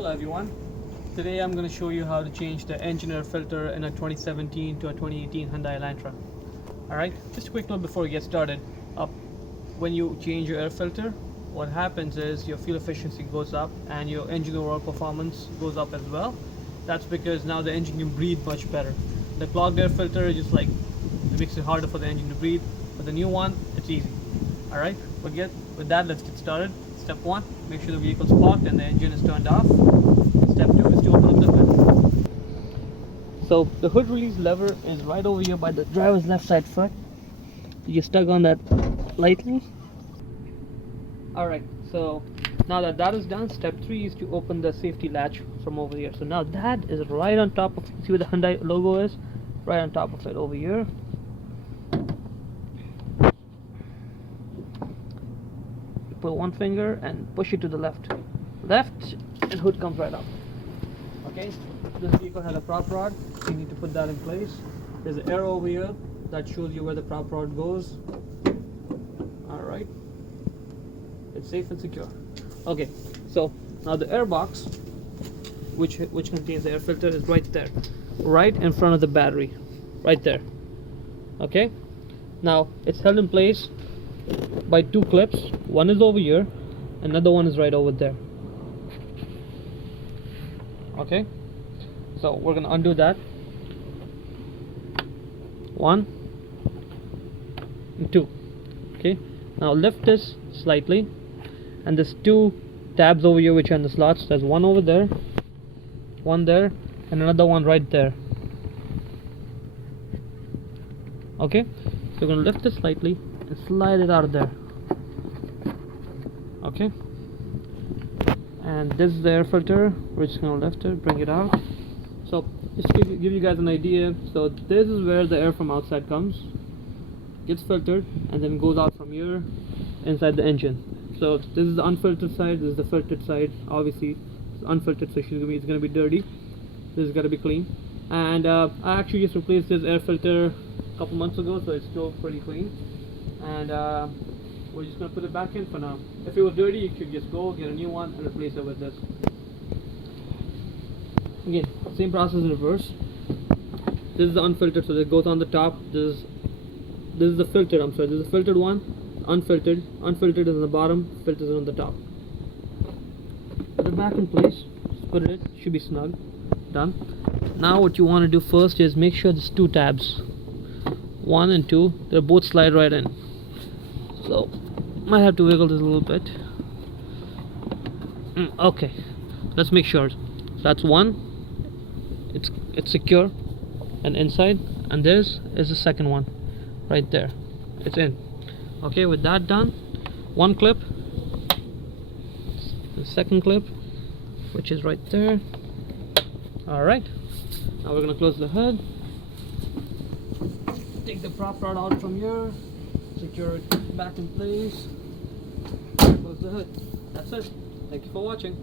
Hello everyone. Today I'm going to show you how to change the engine air filter in a 2017 to a 2018 Hyundai Elantra. Alright, just a quick note before we get started. When you change your air filter, what happens is your fuel efficiency goes up and your engine overall performance goes up as well. That's because now the engine can breathe much better. The clogged air filter is just like, it makes it harder for the engine to breathe, but the new one, it's easy. Alright, with that, let's get started. Step 1, make sure the vehicle is parked and the engine is turned off. Step 2 is to open up the hood. So the hood release lever is right over here by the driver's left side foot. You just tug on that lightly. Alright, so now that is done, step 3 is to open the safety latch from over here. So now that is right on top of, see where the Hyundai logo is? Right on top of it over here. Put one finger and push it to the left, and hood comes right up. Okay, this vehicle has a prop rod, so you need to put that in place. There's an arrow over here that shows you where the prop rod goes. Alright, it's safe and secure. Okay, so now the air box, which contains the air filter, is right there, right in front of the battery, right there. Okay, now it's held in place by 2 clips. One is over here, another one is right over there. Okay, so we're gonna undo that. 1 and 2. Okay, now lift this slightly, and there's 2 tabs over here which are in the slots. There's one over there, one there, and another one right there. Okay, so we're gonna lift this slightly and slide it out of there. Okay, and this is the air filter. We're just gonna lift it, bring it out. So just to give you guys an idea, so this is where the air from outside comes, gets filtered, and then goes out from here inside the engine. So this is the unfiltered side, this is the filtered side. Obviously it's unfiltered, so it's gonna be dirty. This is gonna be clean. And I actually just replaced this air filter a couple months ago, so it's still pretty clean. And we're just going to put it back in for now. If it was dirty, you could just go get a new one and replace it with this. Again, same process in reverse. This is the unfiltered, so it goes on the top. This is the filtered, I'm sorry, this is the filtered one. Unfiltered is on the bottom, filtered is on the top. Put it back in place, just put it in, should be snug. Done. Now what you want to do first is make sure there's 2 tabs. 1 and 2, they both slide right in. So might have to wiggle this a little bit. Okay, let's make sure. That's 1. It's secure and inside, and this is the second one right there. It's in. Okay, with that done, 1 clip, the second clip, which is right there. Alright, now we're gonna close the hood. Take the prop rod out from here, secure it back in place, close the hood. That's it. Thank you for watching.